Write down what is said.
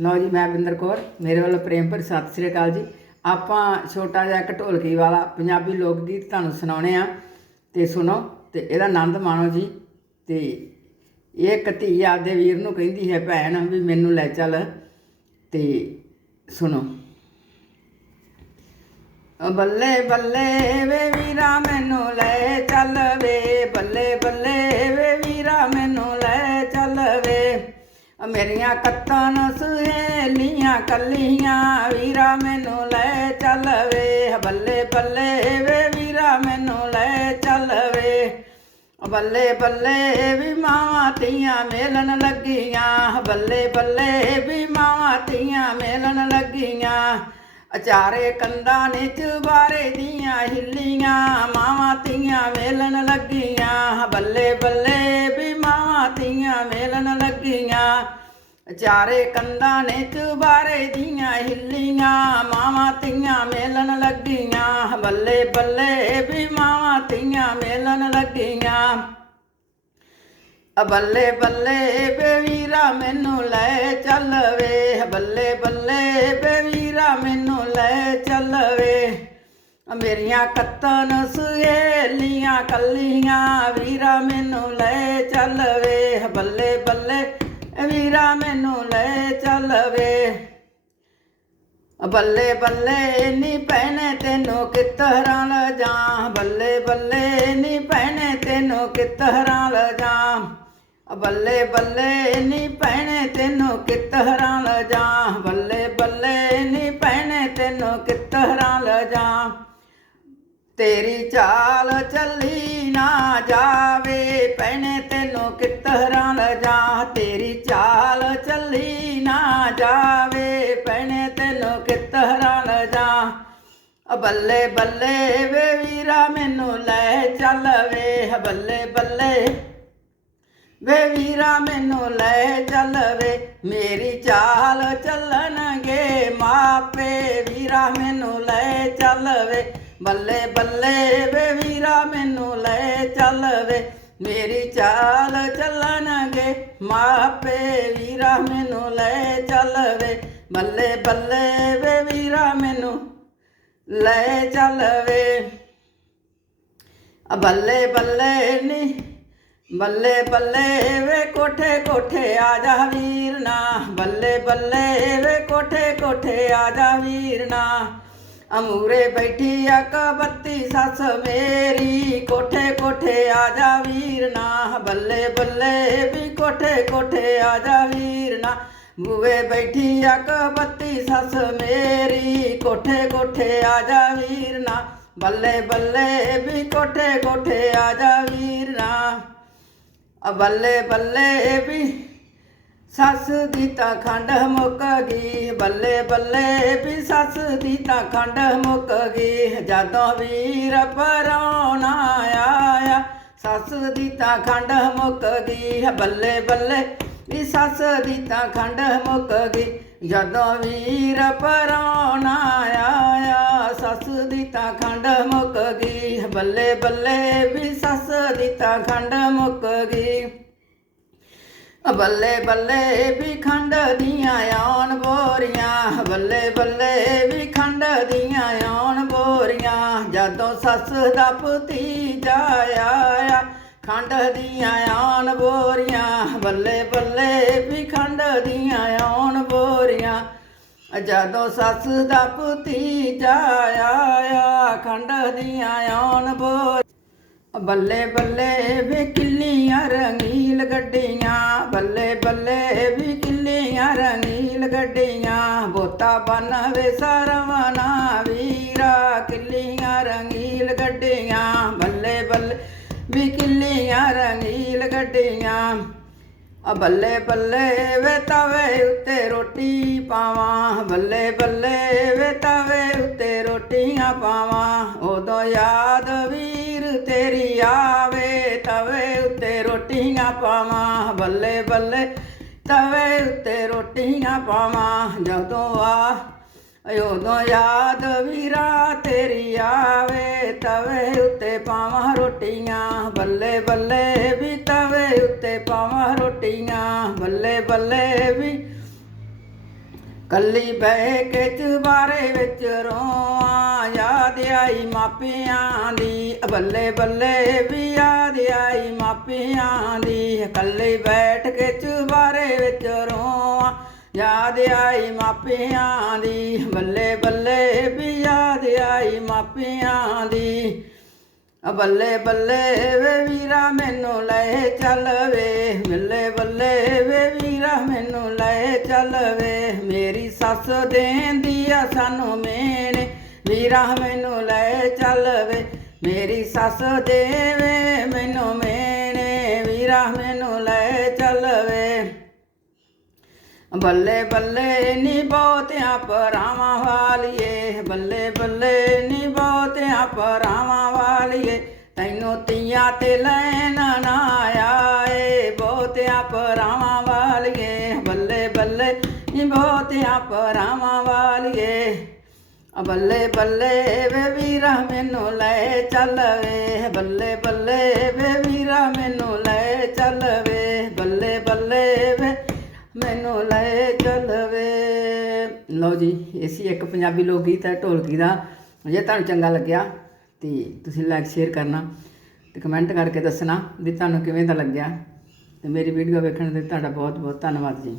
ਲਓ ਜੀ, ਮੈਂ ਬਿੰਦਰ ਕੌਰ, ਮੇਰੇ ਵੱਲੋਂ ਪ੍ਰੇਮ ਭਰੀ ਸਤਿ ਸ੍ਰੀ ਅਕਾਲ ਜੀ। ਆਪਾਂ ਛੋਟਾ ਜਿਹਾ ਇੱਕ ਢੋਲਕੀ ਵਾਲਾ ਪੰਜਾਬੀ ਲੋਕ ਗੀਤ ਤੁਹਾਨੂੰ ਸੁਣਾਉਣੇ ਆ, ਤੇ ਸੁਣੋ, ਤੇ ਇਹਦਾ ਆਨੰਦ ਮਾਣੋ ਜੀ। ਤੇ ਇਹ ਇੱਕ ਧੀ ਆਪਦੇ ਵੀਰ ਨੂੰ ਕਹਿੰਦੀ ਹੈ, ਭੈਣ, ਵੀ ਮੈਨੂੰ ਲੈ ਚੱਲ। ਤੇ ਸੁਣੋ। ਬੱਲੇ ਬੱਲੇ ਵੇ ਵੀਰਾ, ਮੈਨੂੰ ਲੈ ਚੱਲ ਵੇ। ਬੱਲੇ ਬੱਲੇ ਮੇਰੀਆਂ ਕੱਤਾਂ ਨੂੰ ਸੁਹੇਲੀਆਂ, ਕੱਲੀਆਂ ਵੀਰਾ ਮੈਨੂੰ ਲੈ ਚੱਲ ਵੇ। ਬੱਲੇ ਬੱਲੇ ਵੇ ਵੀਰਾ ਮੈਨੂੰ ਲੈ ਚੱਲ ਵੇ। ਬੱਲੇ ਬੱਲੇ ਵੀ ਮਾਵਾਂ ਤੀਆਂ ਮੇਲਣ ਲੱਗੀਆਂ। ਬੱਲੇ ਬੱਲੇ ਵੀ ਮਾਵਾਂ ਤੀਆਂ ਮੇਲਣ ਲੱਗੀਆਂ। ਅਚਾਰੇ ਕੰਧਾਂ ਨੇ ਚੁਬਾਰੇ ਦੀਆਂ ਹਿੱਲੀਆਂ, ਮਾਵਾਂ ਤੀਆਂ ਮੇਲਣ ਲੱਗੀਆਂ। ਬੱਲੇ ਬੱਲੇ ਵੀ ਮਾਵਾਂ ਤੀਆਂ ਮੇਲਣ ਲੱਗੀਆਂ। ਚਾਰੇ ਕੰਧਾਂ ਨੇ ਚੁਬਾਰੇ ਦੀਆਂ ਹਿੱਲੀਆਂ, ਮਾਵਾਂ ਤੀਆਂ ਮੇਲਣ ਲੱਗੀਆਂ। ਬੱਲੇ ਬੱਲੇ ਵੀ ਮਾਵਾਂ ਤੀਆਂ ਮੇਲਣ ਲੱਗੀਆਂ। ਬੱਲੇ ਬੱਲੇ ਬੇ ਵੀਰਾ ਮੈਨੂੰ ਲੈ ਚੱਲ ਵੇ। ਬੱਲੇ ਬੱਲੇ ਬੇ ਮੇਰੀਆਂ ਕੱਤਨ ਸੁਹੇਲੀਆਂ, ਕੱਲੀਆਂ ਵੀਰਾ ਮੈਨੂੰ ਲੈ ਚੱਲ ਵੇ, ਬੱਲੇ ਬੱਲੇ ਵੀਰਾ ਮੈਨੂੰ ਲੈ ਚੱਲ ਵੇ। ਬੱਲੇ ਬੱਲੇ, ਨੀ ਭੈਣੇ ਤੈਨੂੰ ਕਿਤਹਰਾਂ ਲ ਜਾ ਬੱਲੇ ਬੱਲੇ, ਨੀ ਭੈਣੇ ਤੈਨੂੰ ਕਿਤਹਰਾਂ ਲ ਜਾ ਬੱਲੇ ਬੱਲੇ, ਨੀ ਭੈਣੇ ਤੈਨੂੰ ਕਿਤਹਰਾਂ ਲ ਜਾ ਬੱਲੇ ਤੇਰੀ ਚਾਲ ਚੱਲੀ ਨਾ ਜਾਵੇ, ਭੈਣੇ ਤੈਨੂੰ ਕਿਤਹਰਾਂ ਲ ਜਾ ਤੇਰੀ ਚਾਲ ਚੱਲੀ ਨਾ ਜਾਵੇ, ਭੈਣੇ ਤੈਨੂੰ ਕਿਤਹਰਾਂ ਲ ਜਾ ਬੱਲੇ ਬੱਲੇ ਵੇ ਵੀਰਾ, ਮੈਨੂੰ ਲੈ ਚੱਲ ਵੇ। ਬੱਲੇ ਬੱਲੇ ਵੇ ਵੀਰਾ, ਮੈਨੂੰ ਲੈ ਚੱਲ ਵੇ। ਮੇਰੀ ਚਾਲ ਚੱਲਣਗੇ ਮਾਪੇ, ਵੀਰਾ, ਮੈਨੂੰ ਲੈ ਚੱਲ ਵੇ। ਬੱਲੇ ਬੱਲੇ ਵੇ ਵੀਰਾ, ਮੈਨੂੰ ਲੈ ਚੱਲ ਵੇ। ਮੇਰੀ ਚਾਲ ਚੱਲਣਗੇ ਮਾਪੇ ਵੀਰਾ, ਮੈਨੂੰ ਲੈ ਚੱਲ ਵੇ। ਬੱਲੇ ਬੱਲੇ ਵੇ ਵੀਰਾ, ਮੈਨੂੰ ਲੈ ਚੱਲ ਵੇ। ਬੱਲੇ ਬੱਲੇ ਨੀ, ਬੱਲੇ ਬੱਲੇ ਵੇ ਕੋਠੇ ਕੋਠੇ ਆ ਜਾ ਵੀਰਨਾ। ਬੱਲੇ ਬੱਲੇ ਵੇ ਕੋਠੇ ਕੋਠੇ ਆ ਜਾ ਵੀਰਨਾ। ਨਾ ਅਮੂਰੇ ਬੈਠੀ ਆ ਕਬੱਤੀ ਸੱਸ ਮੇਰੀ ਕੋਠੇ ਕੋਠੇ ਆ ਜਾ ਵੀਰ ਨਾ ਬੱਲੇ ਬੱਲੇ ਵੀ ਕੋਠੇ ਕੋਠੇ ਆ ਜਾ ਵੀਰ ਨਾ ਬੂਵੇ ਬੈਠੀ ਆ ਕਬੱਤੀ ਸੱਸ ਮੇਰੀ ਕੋਠੇ ਕੋਠੇ ਆ ਜਾ ਵੀਰ ਨਾ ਬੱਲੇ ਸੱਸ ਦੀ ਤਾਂ ਖੰਡ ਮੁੱਕ ਗਈ, ਬੱਲੇ ਬੱਲੇ ਵੀ ਸੱਸ ਦੀ ਤਾਂ ਖੰਡ ਮੁੱਕ ਗਈ। ਜਦੋਂ ਵੀਰ ਪਰੋਣਾ ਆਇਆ, ਸੱਸ ਦੀ ਤਾਂ ਖੰਡ ਮੁੱਕ ਗਈ, ਬੱਲੇ ਬੱਲੇ ਵੀ ਸੱਸ ਦੀ ਤਾਂ ਖੰਡ ਮੁੱਕ ਗਈ। ਜਦੋਂ ਵੀਰ ਪਰੋਣਾ ਆਇਆ, ਸੱਸ ਦੀ ਤਾਂ ਖੰਡ ਮੁੱਕ ਗਈ, ਬੱਲੇ ਬੱਲੇ ਵੀ ਸੱਸ ਦੀ ਤਾਂ ਖੰਡ ਮੁੱਕ ਗਈ। ਬੱਲੇ ਬੱਲੇ ਵੀ ਖੰਡ ਦੀਆਂ ਆਉਣ ਬੋਰੀਆਂ। ਬੱਲੇ ਬੱਲੇ ਵੀ ਖੰਡ ਦੀਆਂ ਆਉਣ ਬੋਰੀਆਂ। ਜਦੋਂ ਸੱਸ ਦਾ ਭਤੀਜਾ ਆਇਆ, ਖੰਡ ਦੀਆਂ ਆਉਣ ਬੋਰੀਆਂ। ਬੱਲੇ ਬੱਲੇ ਵੀ ਖੰਡ ਦੀਆਂ ਆਉਣ ਬੋਰੀਆਂ। ਜਦੋਂ ਸੱਸ ਦਾ ਭਤੀਜਾ ਜਾਇਆ ਖੰਡ ਦੀਆਂ ਆਉਣ ਬੋਰੀਆਂ। ਬੱਲੇ ਬੱਲੇ ਵੀ ਕਿੱਲੀਆਂ ਰੰਗੀਲ ਗੱਡੀਆਂ, ਬੱਲੇ ਬੱਲੇ ਵੀ ਕਿੱਲੀਆਂ ਰੰਗੀਲ ਗੱਡੀਆਂ। ਬੋਤਾ ਬਨ ਵੇ ਸਰਵਨਾ ਵੀਰਾ, ਕਿੱਲੀਆਂ ਰੰਗੀਲ ਗੱਡੀਆਂ, ਬੱਲੇ ਬੱਲੇ ਵੀ ਕਿੱਲੀਆਂ ਰੰਗੀਲ ਗੱਡੀਆਂ। ਆ ਬੱਲੇ ਬੱਲੇ ਵੇ ਤਵੇ ਉੱਤੇ ਰੋਟੀ ਪਾਵਾਂ, ਬੱਲੇ ਬੱਲੇ ਵੇ ਤਵੇ ਉੱਤੇ ਰੋਟੀਆਂ ਪਾਵਾਂ। ਉਦੋਂ ਯਾਦ ਵੀ ਤੇਰੀ ਆਵੇ, ਤਵੇ ਉੱਤੇ ਰੋਟੀਆਂ ਪਾਵਾਂ, ਬੱਲੇ ਬੱਲੇ। ਤਵੇ ਉੱਤੇ ਰੋਟੀਆਂ ਪਾਵਾਂ, ਜਦੋਂ ਆ, ਉਦੋਂ ਯਾਦ ਵੀਰਾ ਤੇਰੀ ਆਵੇ। ਤਵੇ ਉੱਤੇ ਪਾਵਾਂ ਰੋਟੀਆਂ, ਬੱਲੇ ਬੱਲੇ ਵੀ ਤਵੇ ਉੱਤੇ ਪਾਵਾਂ ਰੋਟੀਆਂ, ਬੱਲੇ ਬੱਲੇ ਵੀ ਕੱਲੀ ਬਹਿ ਕੇ ਚੁਬਾਰੇ ਵਿੱਚ ਰੋਆਂ ਯਾਦ ਆਈ ਮਾਪਿਆਂ ਦੀ, ਬੱਲੇ ਬੱਲੇ ਵੀ ਯਾਦ ਆਈ ਮਾਪਿਆਂ ਦੀ। ਕੱਲੀ ਬੈਠ ਕੇ ਚੁਬਾਰੇ ਵਿੱਚ ਰੋਆਂ ਯਾਦ ਆਈ ਮਾਪਿਆਂ ਦੀ, ਬੱਲੇ ਬੱਲੇ ਵੀ ਯਾਦ ਆਈ ਮਾਪਿਆਂ ਦੀ। ਬੱਲੇ ਬੱਲੇ ਵੇ ਵੀਰਾ ਮੈਨੂੰ ਲੈ ਚੱਲ ਵੇ। ਬੱਲੇ ਬੱਲੇ ਵੇ ਵੀਰਾ ਮੈਨੂੰ ਲੈ ਚੱਲ ਵੇ। ਮੇਰੀ ਸੱਸ ਦੇਂਦੀ ਆ ਸਾਨੂੰ ਮੇਨੇ ਵੀਰਾ ਮੈਨੂੰ ਲੈ ਚੱਲ ਵੇ। ਮੇਰੀ ਸੱਸ ਦੇਵੇ ਮੈਨੂੰ ਮੇਨੇ ਵੀਰਾ ਮੈਨੂੰ ਲੈ ਬੱਲੇ ਬੱਲੇ ਨੀ ਬਹੁਤਿਆਂ ਪਰਾਵਾਂ ਵਾਲੀਏ, ਬੱਲੇ ਬੱਲੇ ਨੀ ਬਹੁਤਿਆਂ ਪਰਾਵਾਂ ਵਾਲੀਏ। ਤੈਨੂੰ ਤੀਆਂ ਤੇ ਲੈਣ ਨਾ ਆਏ, ਬਹੁਤਿਆਂ ਪਰਾਵਾਂ ਵਾਲੀਏ, ਬੱਲੇ ਬੱਲੇ ਨੀ ਬਹੁਤਿਆਂ ਪਰਾਵਾਂ ਵਾਲੀਏ। ਬੱਲੇ ਬੱਲੇ ਵੇ ਵੀਰਾ ਮੈਨੂੰ ਲੈ ਚੱਲ ਵੇ, ਬੱਲੇ ਬੱਲੇ ਵੇ ਵੀਰਾ ਜੀ, ਇਹ ਸੀ ਇੱਕ ਪੰਜਾਬੀ ਲੋਕ ਗੀਤ ਹੈ, ਢੋਲਕੀ ਦਾ। ਜੇ ਤੁਹਾਨੂੰ ਚੰਗਾ ਲੱਗਿਆ ਤੇ ਤੁਸੀਂ ਲਾਈਕ ਸ਼ੇਅਰ ਕਰਨਾ ਤੇ ਕਮੈਂਟ ਕਰਕੇ ਦੱਸਣਾ ਵੀ ਤੁਹਾਨੂੰ ਕਿਵੇਂ ਦਾ ਲੱਗਿਆ ਤੇ ਮੇਰੀ ਵੀਡੀਓ ਵੇਖਣ ਦੇ ਤੁਹਾਡਾ ਬਹੁਤ ਬਹੁਤ ਧੰਨਵਾਦ ਜੀ।